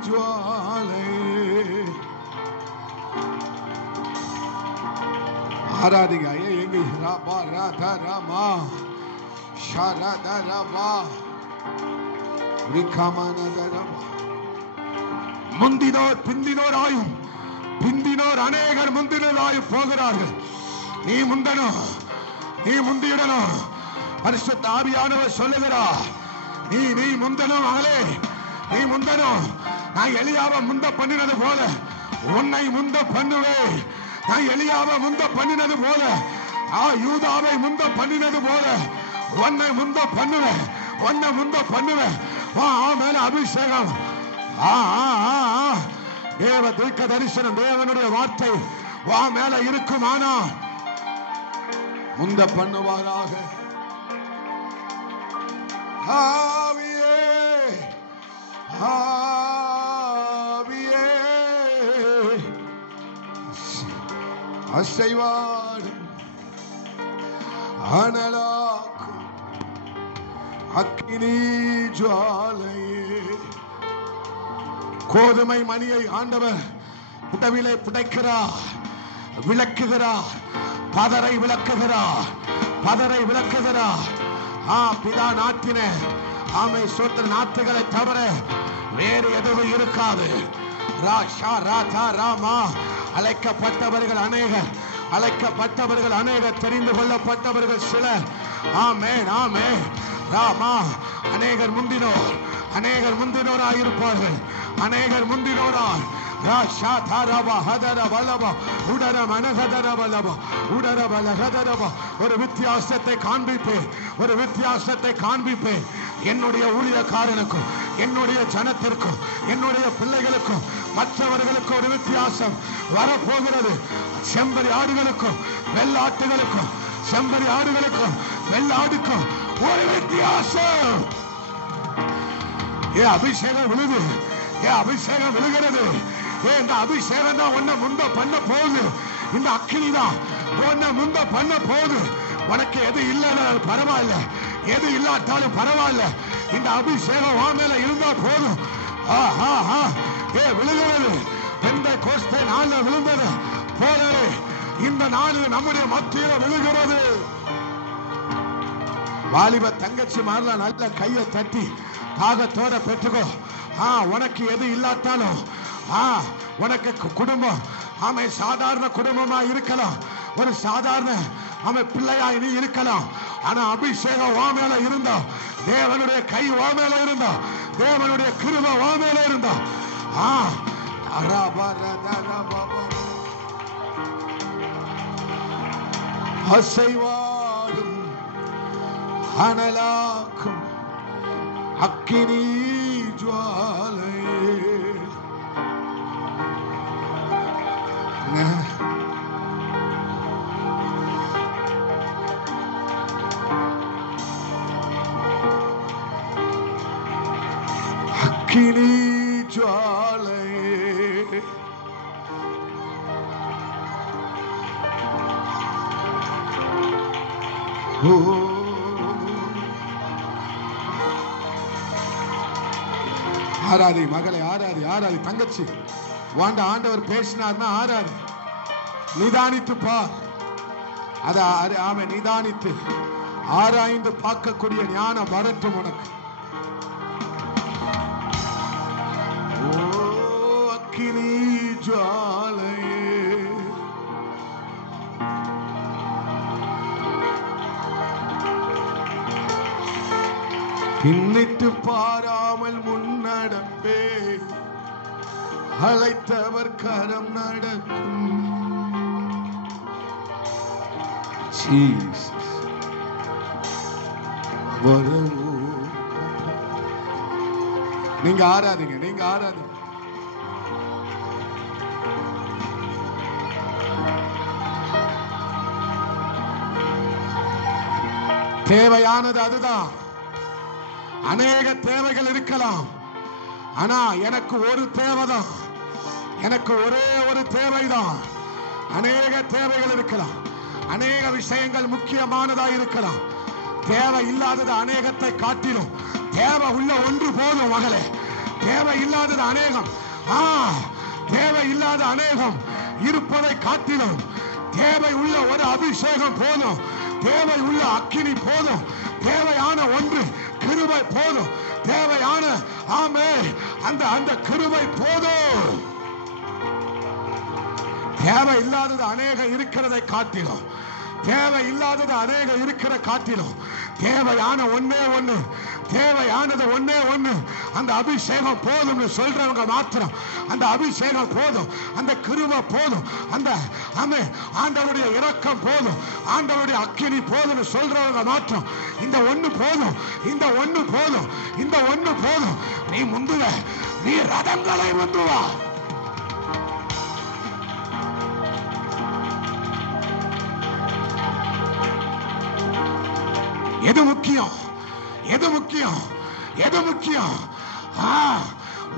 ஜுவாலை. ஆராதிங்க. எங்க ராபா ராதா ராமா ஷாரதா ராபா விகாமனதரபா. முந்தினோர் பிந்தினோராயும், பிந்தினோர் அநேகர் முந்தினோராயும் போகிறார்கள். நீ முந்தனும், நீ முந்திடணும். பரிசுத்த ஆவியானவர் சொல்லுகிறார், நீ முந்தனும் மகளே, நீ முந்தனும். நான் எலியாவை முந்த பண்ணினது போல உன்னை முந்த பண்ணுவேன். நான் எலியாவை முந்த பண்ணினது போல, யூதாவை முந்த பண்ணினது போல உன்னை முந்த பண்ணுவேன், உன்னை முந்த பண்ணுவேன். மேல அபிஷேகம், தேவ தீர்க்க தரிசனம், தேவனுடைய வார்த்தை வா மேல இருக்குமானா முந்த பண்ணுவாராக. ஆவியே ஆவியே அசைவாடும் அனலாக்கும் அக்கினி ஜுவாலையே. கோதுமை மணியை ஆண்டவர் புடவிலே புடைக்கிறார், விளக்குகிறார், பதரை விளக்குகிறார், பதரை விளக்குகிறார். பிதா நாட்டின ஆமை சோத்திர நாட்டுகளை தவிர வேறு எதுவும் இருக்காது. ராஷா ராதா ராமா. அழைக்கப்பட்டவர்கள் அநேகர், அழைக்கப்பட்டவர்கள் அநேகர், தெரிந்து கொள்ளப்பட்டவர்கள் சிலர். ஆமென் ஆமென். ராமா. அநேகர் முந்தினோர், அநேகர் முந்தினோராயிருப்பார்கள், அநேகர் முந்தினோரார். ராஷா தாரபா ஹதர வலபா உடர மனகதர வலபா உடர வலகதரபா. ஒரு வித்தியாசத்தை காண்பிப்பேன், ஒரு வித்தியாசத்தை காண்பிப்பேன். என்னுடைய ஊழியக்காரனுக்கும், என்னுடைய ஜனத்திற்கும், என்னுடைய பிள்ளைகளுக்கும், மற்றவர்களுக்கும் ஒரு வித்தியாசம் வரப்போகிறது. செம்பரி ஆடுகளுக்கும் வெள்ளாட்டுகளுக்கும், செம்பரி ஆடுகளுக்கும் வெள்ளாடுக்கும் ஒரு வித்தியாசம். ஏன் அபிஷேகம் விழுது? ஏன் அபிஷேகம் விழுகிறது? ஏன் இந்த அபிஷேகம் தான் உன்னை முந்த பண்ண போகுது. இந்த அக்கினி தான் உன்னை முந்த பண்ண போகுது. உனக்கு எது இல்லைனாலும் பரவாயில்ல, எது இல்லாட்டாலும் பரவாயில்ல, இந்த அபிஷேகம் உன் மேல இருந்தா போதும். விழுகிறது. எந்த கோஸ்தே நாள்ல விழுந்தது போலவே இந்த நாள் நம்முடைய மத்தியில விழுகிறது. வாலிப தங்கச்சி மாறலாம், நல்ல கையை தட்டி தாகத்தோட பெற்றுக்கோ. உனக்கு எது இல்லாட்டாலும், உனக்கு குடும்பம் ஆமை சாதாரண குடும்பமா இருக்கலாம், ஒரு சாதாரண ஆமை பிள்ளையா நீ இருக்கலாம். ஆனா அபிஷேகம் வா மேல இருந்தா, தேவனுடைய கை வா மேல இருந்தா, தேவனுடைய கிருபை வா மேல இருந்தா, அசைவாடும் அனலாக்கும் அக்கினி ஜுவாலை. அக்கினி ஜுவாலை. ஆராதி மகளை, ஆராதி ஆராதி தங்கச்சி. வாண்ட ஆண்டவர் பேசினார்னா ஆராதி. நிதானித்து பார். ஆமே, நிதானித்து ஆராய்ந்து பார்க்கக்கூடிய ஞானம் வரட்டும் உனக்கு. அக்கினி ஜுவாலையே பின்னிட்டு பாராமல் முன்னடப்பே, அழைத்தவர் கரம் நடக்கும். நீங்க ஆராதிங்க, நீங்க ஆராதிங்க. தேவையானது அதுதான். அநேக தேவைகள் இருக்கலாம், ஆனா எனக்கு ஒரு தேவைதான், எனக்கு ஒரே ஒரு தேவைதான். அநேக தேவைகள் இருக்கலாம், அநேக விஷயங்கள் முக்கியமானதா இருக்கலாம். தேவை இல்லாதது அநேகத்தை காட்டிலும் தேவை உள்ள ஒன்று போதும் மகளே. தேவை இல்லாதது அநேகம், தேவை இல்லாத அநேகம் இருப்பதை காட்டிலும் தேவை உள்ள ஒரு அபிஷேகம் போதும், தேவை உள்ள அக்கினி போதும், தேவையான ஒன்று கிருபை போதும், தேவையான ஆமே அந்த கிருபை போதும். தேவை இல்லாதது அநேகம் இருக்கிறதை காட்டிலும், தேவை இல்லாதது அநேகம் இருக்கிற காட்டிலும் தேவையான ஒன்னே ஒண்ணு, தேவையானது ஒன்னே ஒண்ணு, அந்த அபிஷேகம் போதும்னு சொல்றவங்க மாத்திரம் அந்த அபிஷேகம் போதும், அந்த கிருபை போதும், அந்த ஆண்டவருடைய இரக்கம் போதும், ஆண்டவருடைய அக்கினி போதும்னு சொல்றவங்க மாத்திரம் இந்த ஒண்ணு போதும், இந்த ஒண்ணு போதும், இந்த ஒண்ணு போதும். நீ முந்துவ, நீ ரதங்களை முந்துவா. எது முக்கியம்? எது முக்கியம்? எது முக்கியம்?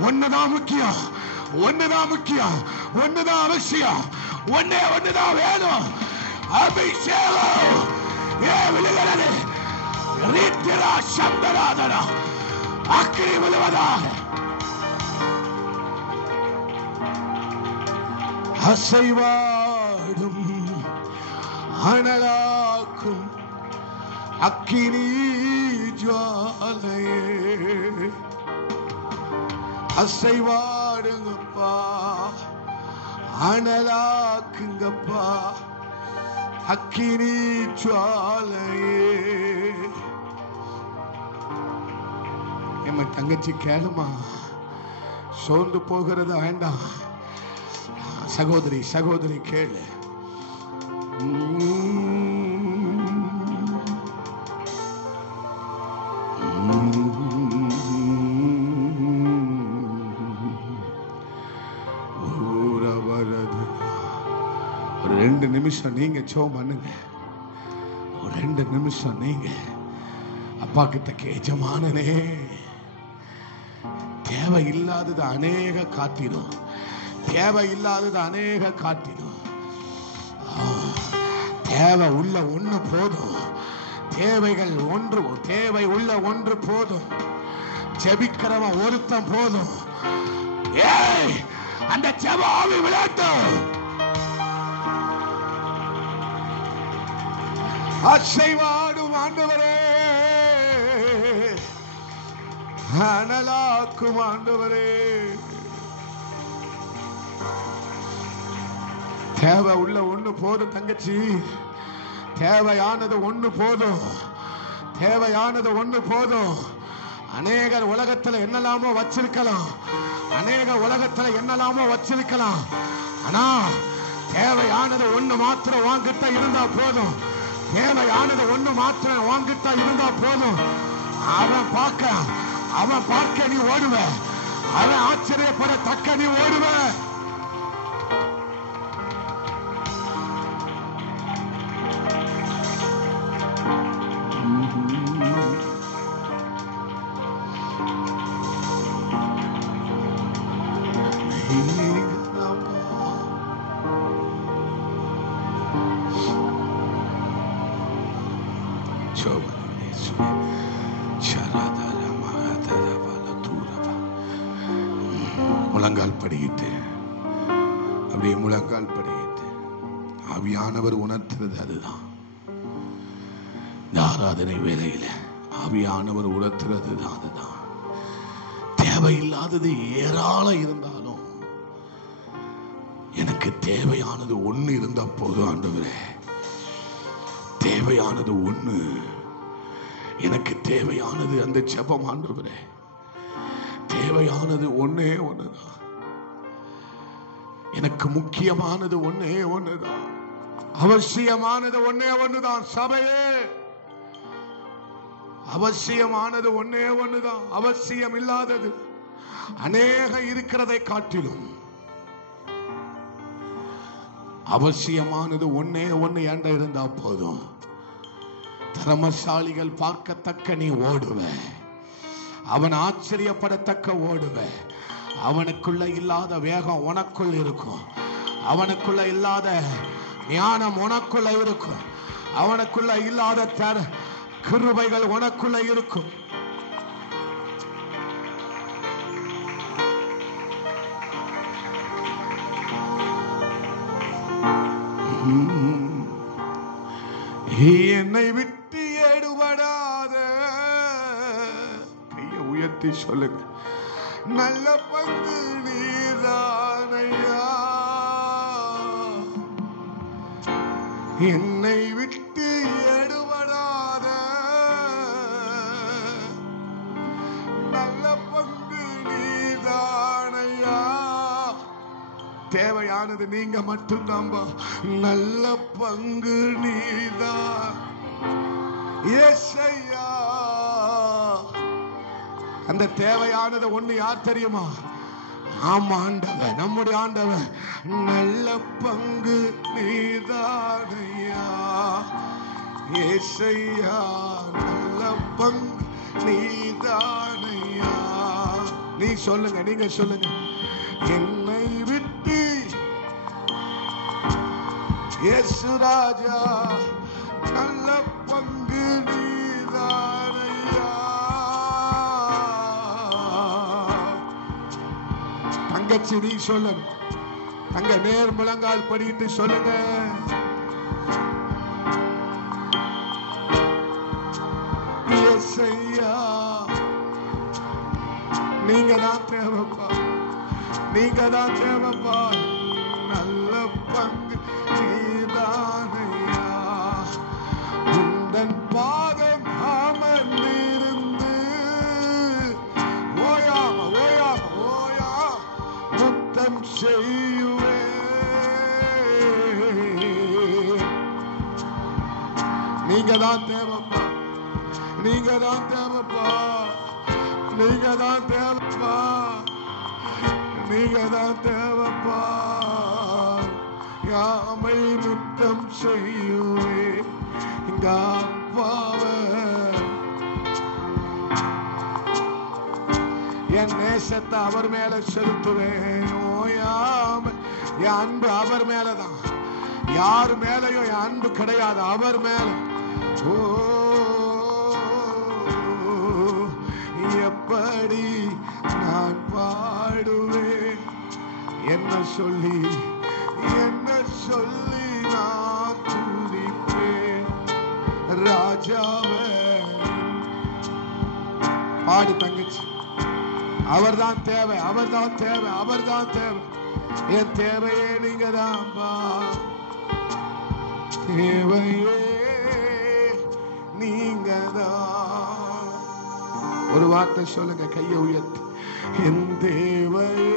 ஒண்ணுதான் முக்கியம், ஒண்ணுதான் முக்கியம், ஒண்ணுதான் அவசியம், ஒண்ணுதான் வேணும். அபிஷேகம் விழுகிறது. ரீத்திரா சந்தராதனா அக்கினி விழுவதாக. அசைவாடும் அனலாக்கும் அக்கினி ஜுவாலையே, அசைவாடும் அசைவாடுங்கப்பா, அனலாக்குங்கப்பா, அக்கினி ஜுவாலையே. என் தங்கச்சி கேளுமா, சோர்ந்து போகிறது வேண்டாம். சகோதரி சகோதரி கேளு. ஒரு 2 நிமிஷம் நீங்க ஜெபம் பண்ணுங்க. ஒரு 2 நிமிஷம் நீங்க அப்பா கிட்ட எஜமானனே, தேவையில்லாதது அநேக காட்டிடும், தேவையில்லாதது அநேக காட்டிடும். தேவை உள்ள ஒன்று போதும், தேவைகள் ஒன்று, தேவை உள்ள ஒன்று போதும், ஜெபிக்கிறவன் ஒருத்தன் போதும். ஏய், அந்த ஜெப ஆவி விளையாட்டும். அசைவாடும் ஆண்டவரே, அனலாக்கும் ஆண்டவரே, தேவை உள்ள ஒண்ணு போதும் தங்கச்சி, தேவையானது ஒண்ணு போதும், தேவையானது ஒண்ணு போதும். அநேகர் உலகத்துல என்னலாமோ வச்சிருக்கலாம், அநேக உலகத்துல என்னலாமோ வச்சிருக்கலாம். ஆனா தேவையானது ஒண்ணு மாத்திரம் வாங்கிட்ட இருந்தா போதும், தேவையானது ஒண்ணு மாத்திரம் வாங்கிட்ட இருந்தா போதும். அவன் பார்க்க நீ ஓடுவ, அவன் ஆச்சரியப்படத்தக்க நீ ஓடுவ. முழங்கால் படியிட்டு, அப்படியே முழங்கால் படியிட்டு ஆவியானவர் உணர்த்துறது அதுதான். இந்த ஆராதனை வேளையில ஆவியானவர் உணர்த்துறது அதுதான். தேவையில்லாதது ஏராளம் இருந்தாலும் எனக்கு தேவையானது ஒண்ணு இருந்தா போதும் ஆண்டவரே. தேவையானது ஒண்ணு, எனக்கு தேவையானது அந்த ஜெபம் ஆண்டவரே. தேவையானது ஒன்னே ஒண்ணுதான், எனக்கு முக்கியமானது ஒன்னே ஒண்ணுதான், அவசியமானது ஒன்னே ஒண்ணுதான். சபையே, அவசியமானது ஒன்னே ஒண்ணுதான். அவசியம் இல்லாதது அநேக இருக்கிறதை காட்டிலும் அவசியமானது ஒன்னே ஒண்ணு ஏண்ட இருந்தா போதும். திறமசாலிகள் பார்க்கத்தக்க நீ ஓடுவ, அவன் ஆச்சரியப்படத்தக்க ஓடுவ. அவனுக்குள்ள இல்லாத வேகம் உனக்குள் இருக்கும், அவனுக்குள்ள இல்லாத ஞானம் உனக்குள்ள இருக்கும், அவனுக்குள்ள இல்லாத கிருபைகள் உனக்குள்ள இருக்கும். என்னை விட்டு எடுபடாத, கையை உயர்த்தி சொல்லுங்க, நல்ல பங்கு நீதானையா. என்னை விட்டு எடுபடாத நல்ல பங்கு நீதானையா. தேவையானது நீங்க மட்டும்தான், நல்ல பங்கு நீதான் ஏசையா. அந்த தேவையானது ஒண்ணு யார் தெரியுமா? ஆமா, ஆண்டவன், நம்முடைய ஆண்டவன். நல்ல பங்கு நீதானையா ஏசையா, நல்ல பங்கு நீதானையா. நீ சொல்லுங்க, நீங்க சொல்லுங்க, என்னை விட்டு இயேசு ராஜா நல்ல பங்கு நீதானையா. தங்கச்சி நீ சொல்லுங்க, அங்க நேர் முழங்கால் படிட்டு சொல்லுங்க, இயேசையா நீங்க தான் தேவைப்பா, நீங்க தான் தேவைப்பா. நல்ல பங்கு நீதானையா. உந்தன் பாதம் அமர்ந்திருந்து ஓயாம ஓயாம ஓயா முத்தம் செய்யுவே. நீங்க தான் தேவைப்பா. நீங்க தான் தேவைப்பா. நீங்க தான் தேவைப்பா. நீங்க தான் தேவைப்பா. யாமை முத்தம் செய்யுவே எங்க அப்பாவ. என் நேசத்தை அவர் மேல செலுத்துவேன். ஓயாம என் அன்பு அவர் மேலதான். யார் மேலையும் என் அன்பு கிடையாது, அவர் மேல. ஓ எப்படி நான் பாடுவேன், என்ன சொல்லி நான் துதிப்பேன் ராஜாவே. பாடு தங்கச்சி. அவர்தான் தேவை, அவர்தான் தேவை, அவர்தான் தேவை. என் தேவையே நீங்க தான்பா. தேவையே நீங்க தான். ஒரு வார்த்தை சொல்லுங்க, கையை உயர்த்தி. என் தேவையே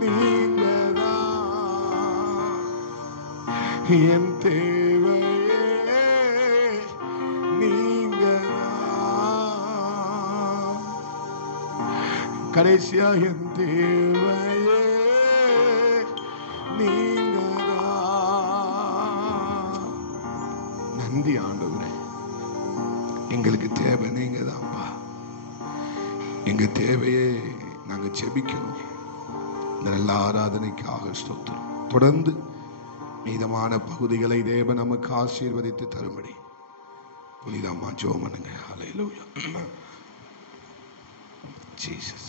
நீங்க தான். என் தேவையே நீங்க தான். கடைசியா என் தேவையே நீங்க தான். நன்றி ஆண்டவரே. எங்களுக்கு தேவை நீங்க தான்ப்பா. எங்க தேவையே நாங்க ஜெபிக்கணும். இந்த நல்ல ஆராதனைக்காக ஸ்தோத்திரம். தொடர்ந்து மீதமான பகுதிகளை தேவன் நமக்கு ஆசீர்வதித்து தரும்படி புனிதம்மா ஜெபம் பண்ணுங்க. ஹல்லேலூயா. ஜீசஸ்.